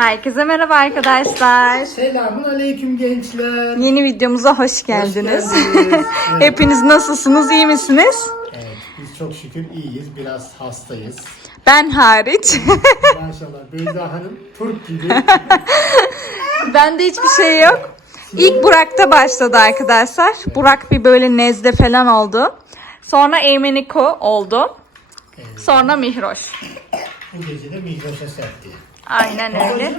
Herkese merhaba arkadaşlar. Selamun aleyküm gençler. Yeni videomuza hoş geldiniz. geldiniz. Evet. Hepiniz nasılsınız? iyi misiniz? Evet, biz çok şükür iyiyiz. Biraz hastayız. Ben hariç. Maşallah Beyza Hanım Türk gibi. Bende hiçbir şey yok. İlk Burak'ta başladı arkadaşlar. Burak bir böyle nezle falan oldu. Sonra Eymeniko oldu. Sonra Mihroş. Bu gece de Mihraş'a serpti. Aynen öyle.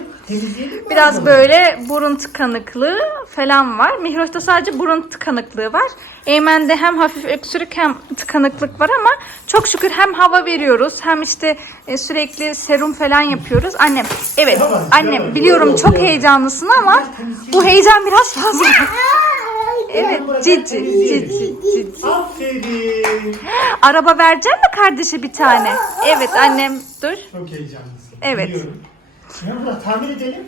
Biraz böyle burun tıkanıklığı falan var. Mihroş'ta sadece burun tıkanıklığı var. Eymen'de hem hafif öksürük hem tıkanıklık var ama çok şükür hem hava veriyoruz hem işte e, sürekli serum falan yapıyoruz. Annem evet annem biliyorum çok heyecanlısın ama bu heyecan biraz fazla. Evet cici cici cici. Aferin. Araba verecek mi kardeşe bir tane? Evet annem dur. Çok heyecanlısın. Evet. Biliyorum. Ya burada tamir edelim.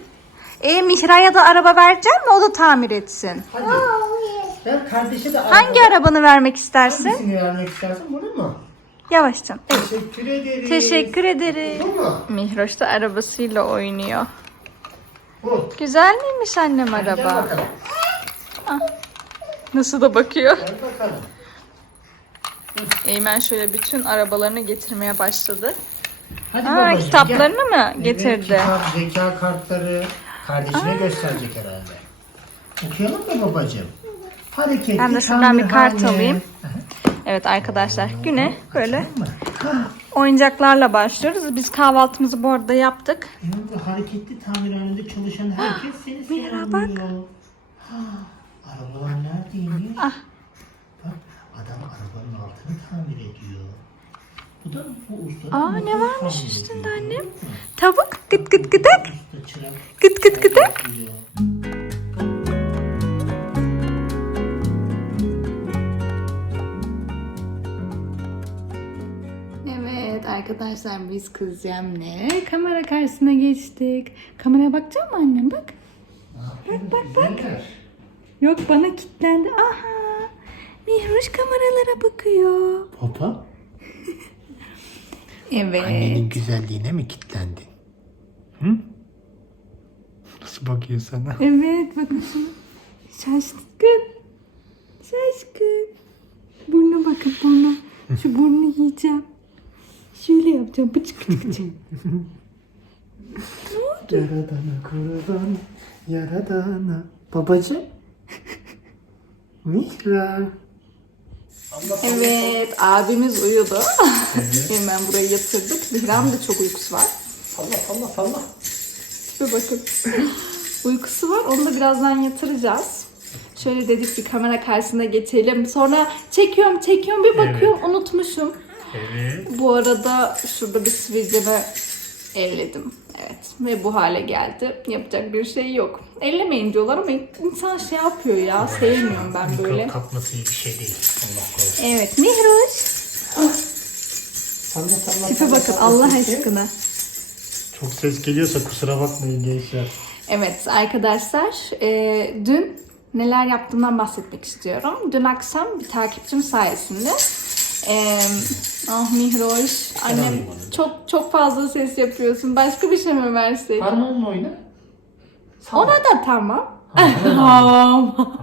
E Mihra'ya da araba verecek mi? O da tamir etsin. Hadi. Ben kardeşe de Hangi arabanı vermek istersin? Hangisini vermek istersin? Bunu mu? Yavaşça. Teşekkür ederim. Teşekkür ederim. Bu mu? Mihroş da arabasıyla oynuyor. Bu. Güzel miymiş annem Gel araba? bakalım. Nasıl da bakıyor. Gel bakalım. Eymen şöyle bütün arabalarını getirmeye başladı. Hadi Aa, babacığım, kitaplarını gel. mı getirdi? Evet, kitap, zeka kartları kardeşine gösterecek herhalde. Okuyalım mı babacığım? Hareketli Ben de şuradan bir kart tamirhane. alayım. Evet arkadaşlar güne böyle oyuncaklarla başlıyoruz. Biz kahvaltımızı bu arada yaptık. Yanında hareketli tamirhanede çalışan herkes seni selamlıyor. Ha, arabalar neredeymiş? Ah. Bak adam arabanın altını tamir ediyor. Bu da bu usta. Aa, ne varmış üstünde annem? Tavuk gıt gıt gıdak. Gıt gıt gıdak. Evet arkadaşlar biz kız Cem'le kamera karşısına geçtik. Kameraya bakacak mı annem bak. Bak bak bak. Yok bana kilitlendi. Aha. Mihruş kameralara bakıyor. Papa. Evet. Annenin güzelliğine mi kilitlendin? Hı? Nasıl bakıyor sana? Evet bakın şu. Şaşkın. Şaşkın. Burnu bakın burnu. Şu burnu yiyeceğim. Şöyle yapacağım. Bıçık bıçık bıçık. Yaradana kurban, yaradana. Babacığım. Mihra. Evet abimiz uyudu. Hemen buraya yatırdık. Mihram da çok uykusu var. Salla salla salla. Tipe bakın. Uykusu var. Onu da birazdan yatıracağız. Şöyle dedik bir kamera karşısında geçelim. Sonra çekiyorum çekiyorum bir bakıyorum unutmuşum. Evet. Bu arada şurada bir sivilceme elledim. Evet ve bu hale geldi. Yapacak bir şey yok. Ellemeyin diyorlar ama insan şey yapıyor ya. Sevmiyorum ben böyle. kapması iyi bir şey değil. Allah korusun. Evet Mihroş. Salla salla. Tipe salla, bakın salla, Allah aşkına. Çok ses geliyorsa kusura bakmayın gençler. Evet arkadaşlar e, dün neler yaptığımdan bahsetmek istiyorum. Dün akşam bir takipçim sayesinde e, ah Mihroş annem çok çok fazla ses yapıyorsun. Başka bir şey mi versek? Parmağınla oyna. Ona da tamam. Tamam.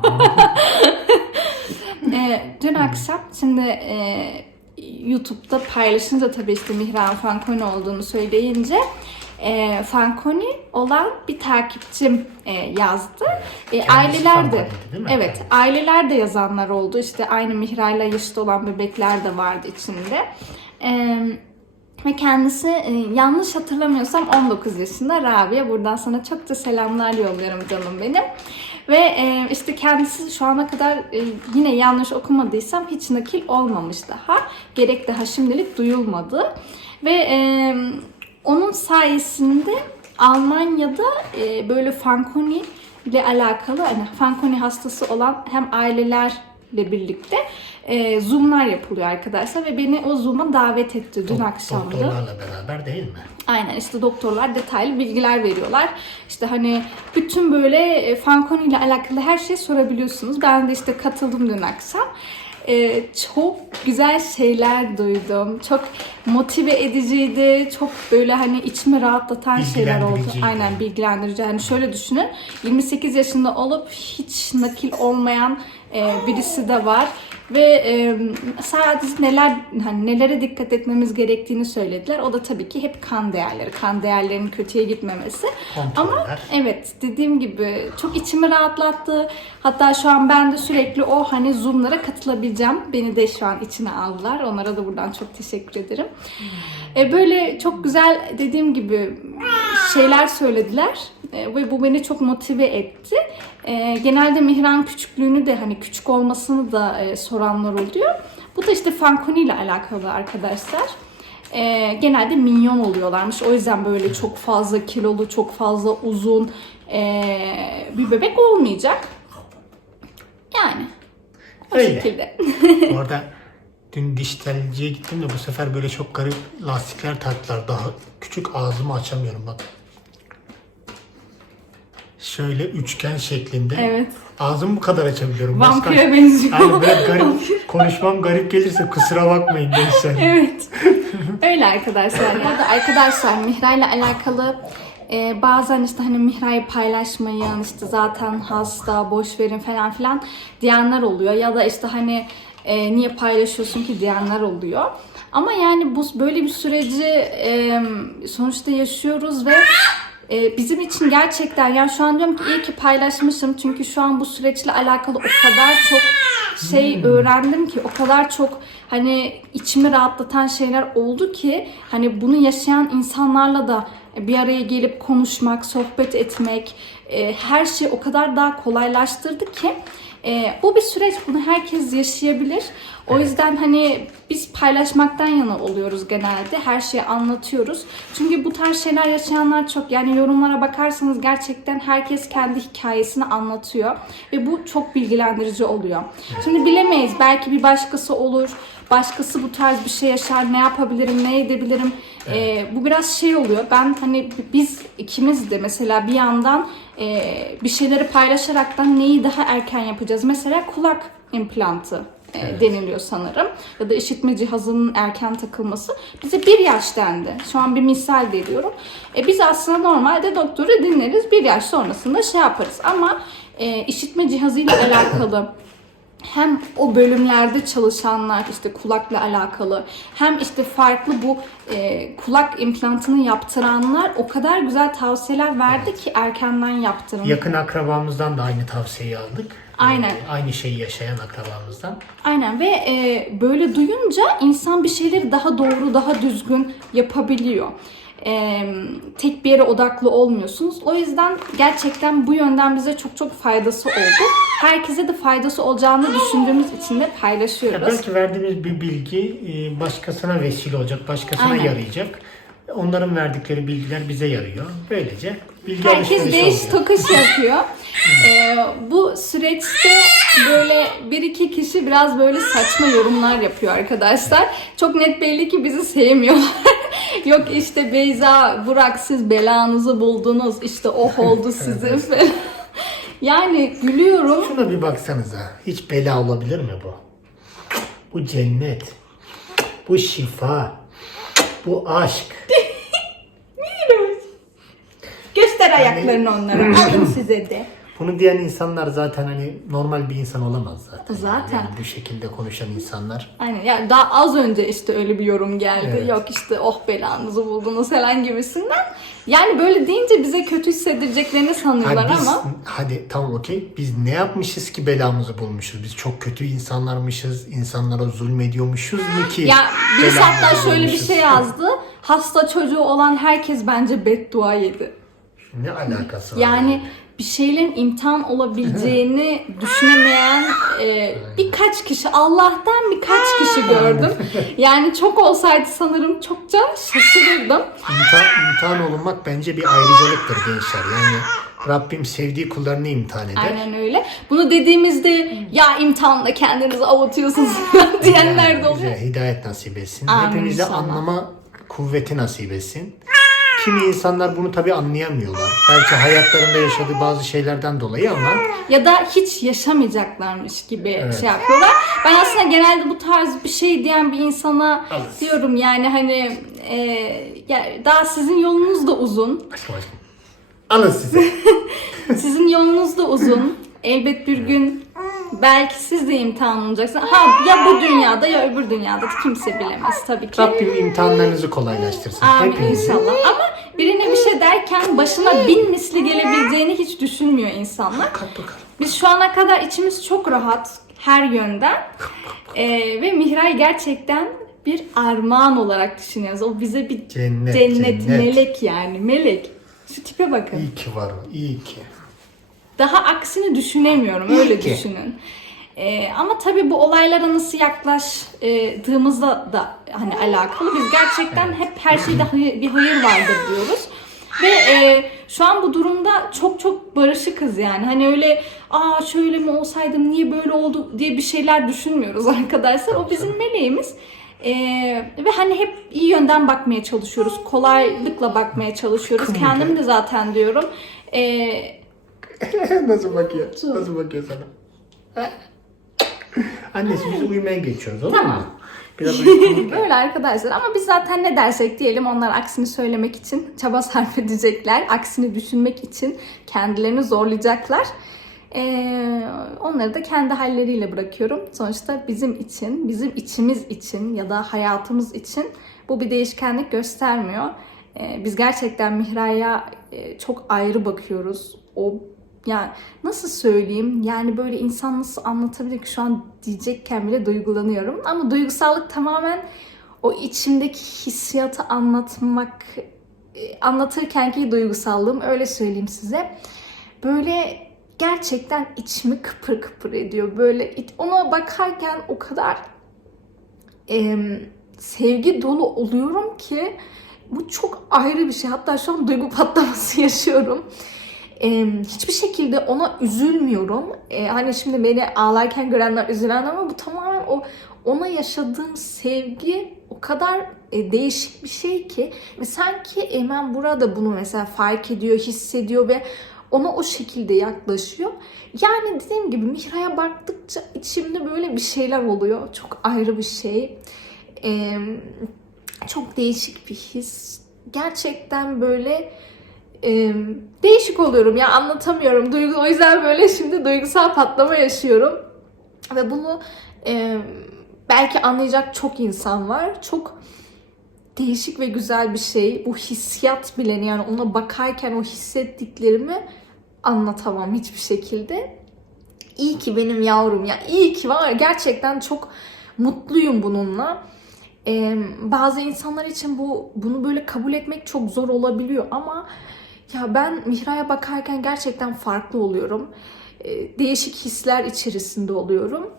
e, dün akşam şimdi e, YouTube'da paylaşınca tabii işte Mihran Fankoni olduğunu söyleyince e, Fankoni olan bir takipçim e, yazdı. E, aileler de evet aileler de yazanlar oldu. İşte aynı Mihra'yla yaşıt olan bebekler de vardı içinde. E, ve kendisi e, yanlış hatırlamıyorsam 19 yaşında Rabia. Buradan sana çok da selamlar yolluyorum canım benim. Ve e, işte kendisi şu ana kadar e, yine yanlış okumadıysam hiç nakil olmamış daha. Gerek daha şimdilik duyulmadı. Ve e, onun sayesinde Almanya'da e, böyle Fanconi ile alakalı hani Fanconi hastası olan hem ailelerle birlikte e, Zoom'lar yapılıyor arkadaşlar ve beni o Zoom'a davet etti dün akşamdı. Doktorlarla beraber değil mi? Aynen işte doktorlar detaylı bilgiler veriyorlar. İşte hani bütün böyle e, Fanconi ile alakalı her şeyi sorabiliyorsunuz. Ben de işte katıldım dün akşam. Ee, çok güzel şeyler duydum. Çok motive ediciydi. Çok böyle hani içimi rahatlatan şeyler oldu. Aynen bilgilendirici. Yani şöyle düşünün. 28 yaşında olup hiç nakil olmayan e, birisi de var ve e, sadece neler hani nelere dikkat etmemiz gerektiğini söylediler. O da tabii ki hep kan değerleri, kan değerlerinin kötüye gitmemesi. Ama Kontroller. evet dediğim gibi çok içimi rahatlattı. Hatta şu an ben de sürekli o hani Zoom'lara katılabileceğim. Beni de şu an içine aldılar. Onlara da buradan çok teşekkür ederim. E, böyle çok güzel dediğim gibi şeyler söylediler E, ve bu beni çok motive etti. E, genelde Mihran küçüklüğünü de hani küçük olmasını da e, soranlar oluyor. Bu da işte Fanconi ile alakalı arkadaşlar. E, genelde minyon oluyorlarmış. O yüzden böyle çok fazla kilolu, çok fazla uzun e, bir bebek olmayacak. Yani o Öyle. şekilde. Bu arada dün diştelciye gittim de bu sefer böyle çok garip lastikler taktılar. Daha küçük ağzımı açamıyorum bak. Şöyle üçgen şeklinde. Evet. Ağzımı bu kadar açabiliyorum. Vampire benziyor. Yani böyle garip konuşmam garip gelirse kusura bakmayın gençler. Evet. Öyle arkadaşlar. Ya da arkadaşlar Mihra'yla alakalı e, bazen işte hani Mihra'yı paylaşmayın işte zaten hasta boş verin falan filan diyenler oluyor. Ya da işte hani e, niye paylaşıyorsun ki diyenler oluyor. Ama yani bu böyle bir süreci e, sonuçta yaşıyoruz ve e, bizim için gerçekten ya şu an diyorum ki iyi ki paylaşmışım çünkü şu an bu süreçle alakalı o kadar çok şey öğrendim ki o kadar çok hani içimi rahatlatan şeyler oldu ki hani bunu yaşayan insanlarla da bir araya gelip konuşmak, sohbet etmek e, her şey o kadar daha kolaylaştırdı ki e, bu bir süreç bunu herkes yaşayabilir. O yüzden hani biz paylaşmaktan yana oluyoruz genelde. Her şeyi anlatıyoruz. Çünkü bu tarz şeyler yaşayanlar çok. Yani yorumlara bakarsanız gerçekten herkes kendi hikayesini anlatıyor. Ve bu çok bilgilendirici oluyor. Şimdi bilemeyiz. Belki bir başkası olur. Başkası bu tarz bir şey yaşar. Ne yapabilirim, ne edebilirim? Ee, bu biraz şey oluyor. Ben hani biz ikimiz de mesela bir yandan e, bir şeyleri paylaşaraktan neyi daha erken yapacağız? Mesela kulak implantı e, deniliyor sanırım. Ya da işitme cihazının erken takılması. Bize bir yaş dendi. Şu an bir misal veriyorum. E, biz aslında normalde doktoru dinleriz. Bir yaş sonrasında şey yaparız. Ama e, işitme cihazıyla alakalı hem o bölümlerde çalışanlar işte kulakla alakalı hem işte farklı bu e, kulak implantını yaptıranlar o kadar güzel tavsiyeler verdi ki erkenden yaptırın. Yakın akrabamızdan da aynı tavsiyeyi aldık. Aynen. Ee, aynı şeyi yaşayan akrabamızdan. Aynen ve e, böyle duyunca insan bir şeyleri daha doğru, daha düzgün yapabiliyor. E, tek bir yere odaklı olmuyorsunuz. O yüzden gerçekten bu yönden bize çok çok faydası oldu. Herkese de faydası olacağını düşündüğümüz için de Ya paylaşıyoruz. belki verdiğimiz bir bilgi e, başkasına vesile olacak, başkasına Aynen. yarayacak. Onların verdikleri bilgiler bize yarıyor. Böylece bilgi Herkes alışverişi değiş oluyor. tokuş yapıyor. Ee, bu süreçte böyle bir iki kişi biraz böyle saçma yorumlar yapıyor arkadaşlar. Çok net belli ki bizi sevmiyorlar. Yok işte Beyza, Burak siz belanızı buldunuz. İşte oh oldu sizin falan. Yani gülüyorum. Şuna bir baksanıza. Hiç bela olabilir mi bu? Bu cennet. Bu şifa. Bu aşk. Göster ayaklarını onlara. Alın size de. Bunu diyen insanlar zaten hani normal bir insan olamaz zaten. Zaten. Yani bu şekilde konuşan insanlar. Aynen yani daha az önce işte öyle bir yorum geldi. Evet. Yok işte oh belanızı buldunuz falan gibisinden. Yani böyle deyince bize kötü hissedeceklerini sanıyorlar Hadi biz, ama hadi tamam okey. Biz ne yapmışız ki belamızı bulmuşuz? Biz çok kötü insanlarmışız. insanlara zulmediyormuşuz mu ki? ya belamızı hatta şöyle bir bulmuşuz? şey yazdı. Hasta çocuğu olan herkes bence beddua yedi. Ne alakası var? Yani bir şeylerin imtihan olabileceğini düşünemeyen e, birkaç kişi Allah'tan birkaç kişi gördüm. Yani çok olsaydı sanırım çokça şaşırırdım. İmtihan, imtihan olunmak bence bir ayrıcalıktır gençler. Yani Rabbim sevdiği kullarını imtihan eder. Aynen öyle. Bunu dediğimizde ya imtihanla kendinizi avutuyorsunuz diyenler de oluyor. bize hidayet nasip etsin. Amin Hepimize inşallah. anlama kuvveti nasip etsin. Kimi insanlar bunu tabii anlayamıyorlar. Belki hayatlarında yaşadığı bazı şeylerden dolayı ama Ya da hiç yaşamayacaklarmış gibi Evet. şey yapıyorlar. Ben aslında genelde bu tarz bir şey diyen bir insana Alın. diyorum yani hani e, ya daha sizin yolunuz da uzun. aşkım aşkım. Alın size. Sizin yolunuz da uzun. Elbet bir gün belki siz de imtihan olacaksınız. Ha ya bu dünyada ya öbür dünyada kimse bilemez tabii ki. Rabbim imtihanlarınızı kolaylaştırsın. Amin Hepinizin. inşallah. Ama birine bir şey derken başına bin misli gelebileceğini hiç düşünmüyor insanlar. Kalk bakalım. Biz şu ana kadar içimiz çok rahat her yönden. Ee, ve Mihray gerçekten bir armağan olarak düşünüyoruz. O bize bir Cennet, cennet, cennet. melek yani melek. Şu tipe bakın. İyi ki var o, iyi ki. Daha aksini düşünemiyorum öyle ki. düşünün. Ee, ama tabii bu olaylara nasıl yaklaştığımızla da hani alakalı. Biz gerçekten hep her şeyde hayır- bir hayır vardır diyoruz. Ve e, şu an bu durumda çok çok barışıkız yani. Hani öyle aa şöyle mi olsaydım niye böyle oldu diye bir şeyler düşünmüyoruz arkadaşlar. O bizim meleğimiz. Ee, ve hani hep iyi yönden bakmaya çalışıyoruz. Kolaylıkla bakmaya çalışıyoruz. Kendim de zaten diyorum. Ee, Nasıl bakıyor? Nasıl bakıyor sana? Annesi biz uyumaya geçiyoruz olur Tamam. mu? Biraz Böyle arkadaşlar ama biz zaten ne dersek diyelim onlar aksini söylemek için çaba sarf edecekler. Aksini düşünmek için kendilerini zorlayacaklar. Ee, onları da kendi halleriyle bırakıyorum. Sonuçta bizim için, bizim içimiz için ya da hayatımız için bu bir değişkenlik göstermiyor. Ee, biz gerçekten Mihra'ya e, çok ayrı bakıyoruz. O yani nasıl söyleyeyim? Yani böyle insan nasıl anlatabilir ki şu an diyecekken bile duygulanıyorum. Ama duygusallık tamamen o içimdeki hissiyatı anlatmak, e, anlatırkenki duygusallığım öyle söyleyeyim size. Böyle gerçekten içimi kıpır kıpır ediyor. Böyle ona bakarken o kadar em, sevgi dolu oluyorum ki bu çok ayrı bir şey. Hatta şu an duygu patlaması yaşıyorum. Em, hiçbir şekilde ona üzülmüyorum. E, hani şimdi beni ağlarken görenler üzülen ama bu tamamen o ona yaşadığım sevgi o kadar e, değişik bir şey ki ve sanki Eymen burada bunu mesela fark ediyor, hissediyor ve ona o şekilde yaklaşıyor. Yani dediğim gibi Mihra'ya baktıkça içimde böyle bir şeyler oluyor. Çok ayrı bir şey. Ee, çok değişik bir his. Gerçekten böyle e, değişik oluyorum ya anlatamıyorum. Duygu, o yüzden böyle şimdi duygusal patlama yaşıyorum. Ve bunu e, belki anlayacak çok insan var. Çok değişik ve güzel bir şey. Bu hissiyat bile yani ona bakarken o hissettiklerimi anlatamam hiçbir şekilde. İyi ki benim yavrum ya. iyi ki var. Gerçekten çok mutluyum bununla. Ee, bazı insanlar için bu bunu böyle kabul etmek çok zor olabiliyor ama ya ben Mihra'ya bakarken gerçekten farklı oluyorum. Ee, değişik hisler içerisinde oluyorum.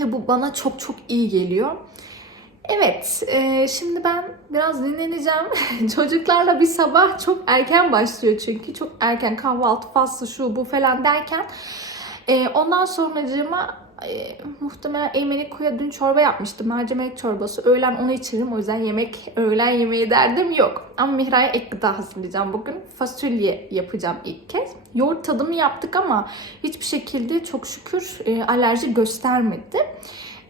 Ve bu bana çok çok iyi geliyor. Evet, e, şimdi ben biraz dinleneceğim. Çocuklarla bir sabah çok erken başlıyor çünkü. Çok erken kahvaltı faslı şu bu falan derken. E, ondan sonracığıma e, muhtemelen Emeniko'ya dün çorba yapmıştım. Mercimek çorbası. Öğlen onu içerim. O yüzden yemek, öğlen yemeği derdim yok. Ama Mihra'ya ek gıda hazırlayacağım bugün. Fasulye yapacağım ilk kez. Yoğurt tadımı yaptık ama hiçbir şekilde çok şükür e, alerji göstermedi.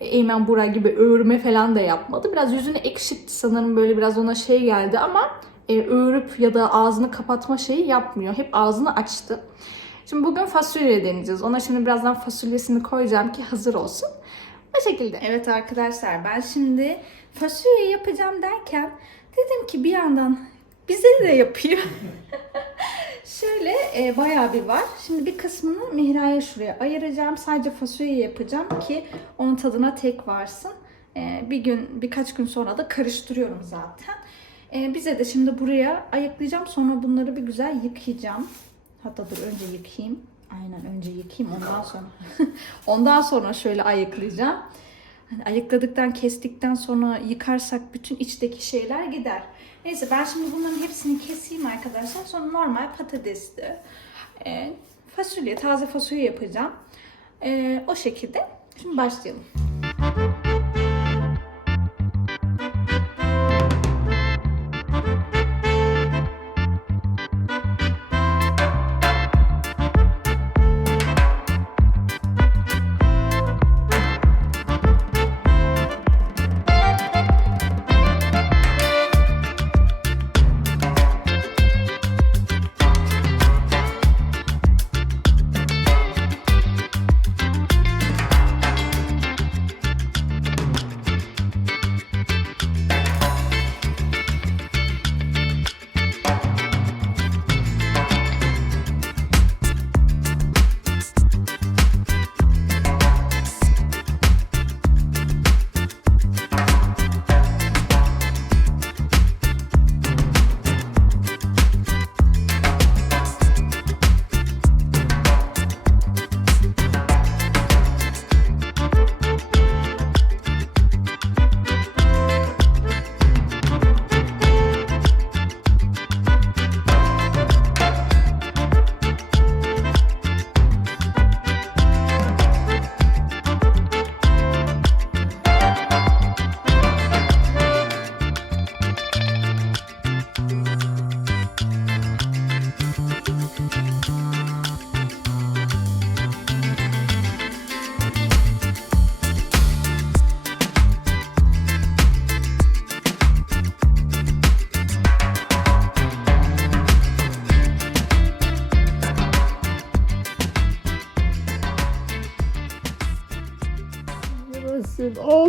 Eymen Bura gibi öğürme falan da yapmadı. Biraz yüzünü ekşitti sanırım böyle biraz ona şey geldi ama e, öğürüp ya da ağzını kapatma şeyi yapmıyor. Hep ağzını açtı. Şimdi bugün fasulye deneyeceğiz. Ona şimdi birazdan fasulyesini koyacağım ki hazır olsun. Bu şekilde. Evet arkadaşlar ben şimdi fasulye yapacağım derken dedim ki bir yandan bize de yapayım. Şöyle e, bayağı bir var. Şimdi bir kısmını Mihra'ya şuraya ayıracağım. Sadece fasulye yapacağım ki onun tadına tek varsın. E, bir gün, birkaç gün sonra da karıştırıyorum zaten. E, bize de şimdi buraya ayıklayacağım. Sonra bunları bir güzel yıkayacağım. Hatta dur önce yıkayayım. Aynen önce yıkayayım ondan sonra. ondan sonra şöyle ayıklayacağım. Hani ayıkladıktan, kestikten sonra yıkarsak bütün içteki şeyler gider. Neyse ben şimdi bunların hepsini keseyim arkadaşlar. Sonra normal patatesli e, fasulye, taze fasulye yapacağım. E, o şekilde. Şimdi başlayalım.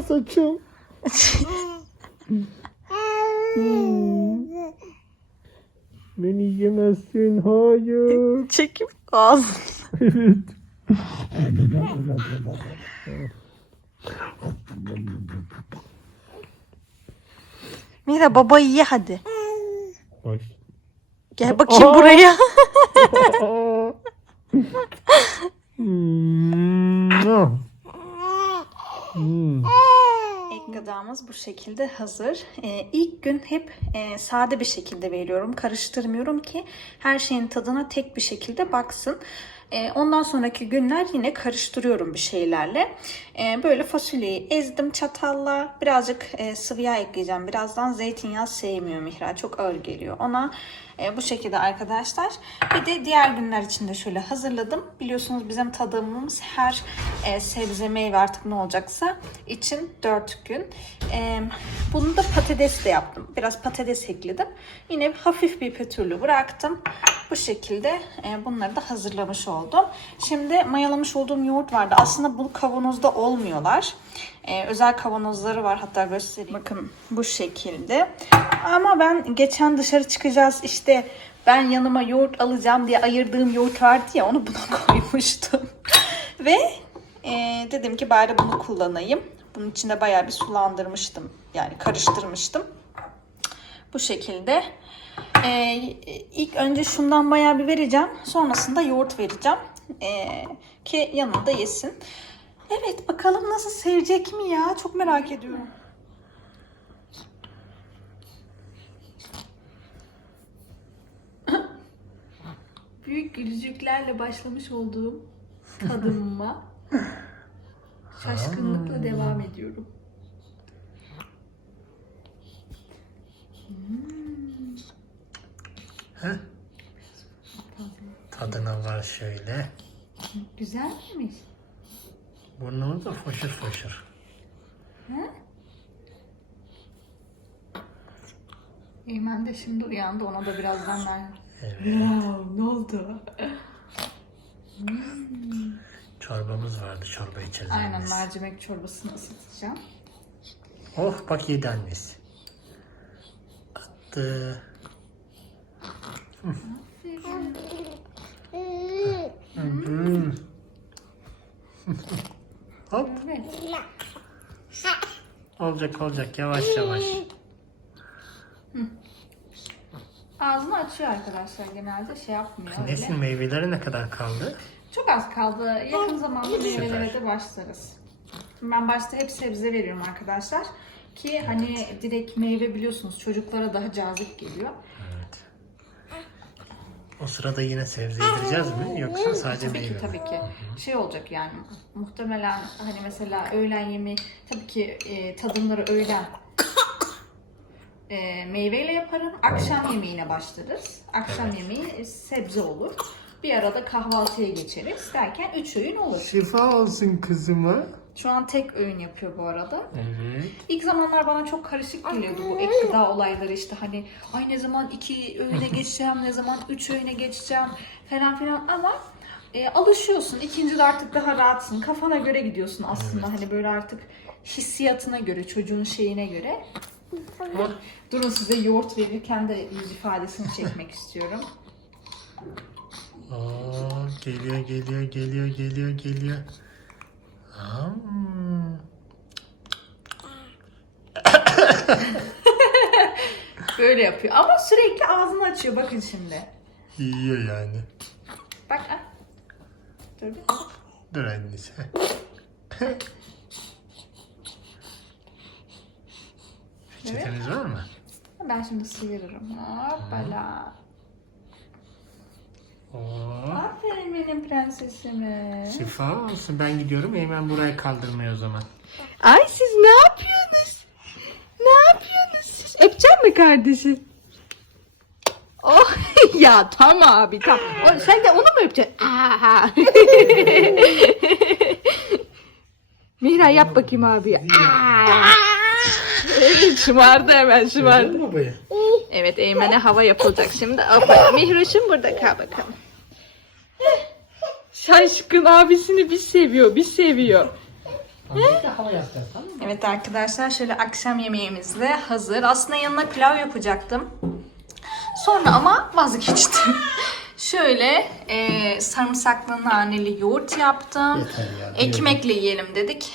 Saçım. Hmm. Beni yiyemezsin. Hayır. Çekip ağzını. Evet. Mira baba ye hadi. Bak. Gel bakayım buraya. Hmm. Hmm. İlk gıdamız bu şekilde hazır. Ee, ilk gün hep e, sade bir şekilde veriyorum. Karıştırmıyorum ki her şeyin tadına tek bir şekilde baksın. Ee, ondan sonraki günler yine karıştırıyorum bir şeylerle. Ee, böyle fasulyeyi ezdim çatalla. Birazcık e, sıvı yağ ekleyeceğim. Birazdan zeytinyağı sevmiyor Mihra. Çok ağır geliyor ona. E, bu şekilde arkadaşlar. Bir de diğer günler için de şöyle hazırladım. Biliyorsunuz bizim tadımımız her e, sebze meyve artık ne olacaksa için 4 gün. Bunu da patates de yaptım. Biraz patates ekledim. Yine hafif bir pütürlü bıraktım. Bu şekilde e, bunları da hazırlamış oldum. Şimdi mayalamış olduğum yoğurt vardı. Aslında bu kavanozda olmuyorlar. E, özel kavanozları var. Hatta göstereyim. Bakın bu şekilde. Ama ben geçen dışarı çıkacağız işte ben yanıma yoğurt alacağım diye ayırdığım yoğurt vardı ya onu buna koymuştum. Ve e, dedim ki bari bunu kullanayım. Bunun içinde bayağı bir sulandırmıştım. Yani karıştırmıştım. Bu şekilde. E, ilk önce şundan bayağı bir vereceğim. Sonrasında yoğurt vereceğim. E, ki yanında yesin. Evet bakalım nasıl sevecek mi ya? Çok merak ediyorum. büyük gülücüklerle başlamış olduğum tadıma şaşkınlıkla devam ediyorum. Tadına var şöyle. Güzel miymiş? Burnumuz da foşur foşur. Eymen de şimdi uyandı ona da birazdan ver. Evet. Wow, ne oldu? Çorbamız vardı. Çorba içeceğiz. Aynen mercimek çorbasını ısıtacağım. Oh bak yedi annesi. Attı. Hop. Evet. Olacak olacak yavaş yavaş. Ağzını açıyor arkadaşlar genelde şey yapmıyor öyle. Nesin meyveleri ne kadar kaldı? Çok az kaldı. Yakın zamanda meyvelere de başlarız. Ben başta hep sebze veriyorum arkadaşlar. Ki hani direkt meyve biliyorsunuz çocuklara daha cazip geliyor. O sırada yine sebze yedireceğiz mi? Yoksa sadece Tabii meyve ki mi? tabii ki. Şey olacak yani muhtemelen hani mesela öğlen yemeği tabii ki e, tadımları öğlen e, meyveyle yaparım. Akşam yemeğine başlarız. Akşam yemeği sebze olur. Bir arada kahvaltıya geçeriz derken üç öğün olur. Şifa olsun kızıma. Şu an tek öğün yapıyor bu arada. Evet. İlk zamanlar bana çok karışık geliyordu bu ek gıda olayları işte hani ay ne zaman iki öğüne geçeceğim ne zaman üç öğüne geçeceğim falan filan ama e, alışıyorsun. İkinci de artık daha rahatsın. Kafana göre gidiyorsun aslında hani böyle artık hissiyatına göre çocuğun şeyine göre. Durun size yoğurt verirken de yüz ifadesini çekmek istiyorum. Oo, geliyor geliyor geliyor geliyor geliyor. Hmm. Böyle yapıyor ama sürekli ağzını açıyor bakın şimdi. Yiyor yani. Bak ah. Dur bir. Dur annesi. Reçeteniz var mı? Ben şimdi sıyırırım. Hoppala. Oo. Aferin benim prensesime. Şifa olsun. Ben gidiyorum. Eymen burayı kaldırmıyor o zaman. Ay siz ne yapıyorsunuz? Ne yapıyorsunuz siz? Öpecek mi kardeşim? Oh ya tamam abi tamam. O, sen de onu mu öpeceksin? Aha. Mihra yap bakayım abi. Aa. Evet şımardı hemen şımardı. Gördün mü babayı? Evet Eymen'e hava yapılacak şimdi. Aferin. Mihroş'um burada kal bakalım. Şaşkın abisini bir seviyor, bir seviyor. Bekle hava yapacağız tamam mı? Evet arkadaşlar şöyle akşam yemeğimiz de hazır. Aslında yanına pilav yapacaktım. Sonra ama vazgeçtim. şöyle e, sarımsaklı naneli yoğurt yaptım. Yeter ya, Ekmekle yiyelim dedik.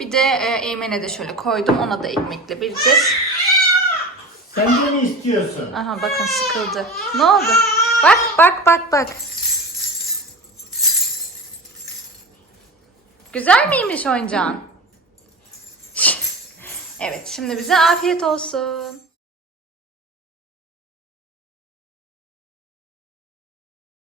Bir de e, Eymen'e de şöyle koydum. Ona da ekmekle vereceğiz. Sen de mi istiyorsun? Aha bakın sıkıldı. Ne oldu? Bak bak bak bak. Güzel miymiş oyuncağın? evet şimdi bize afiyet olsun.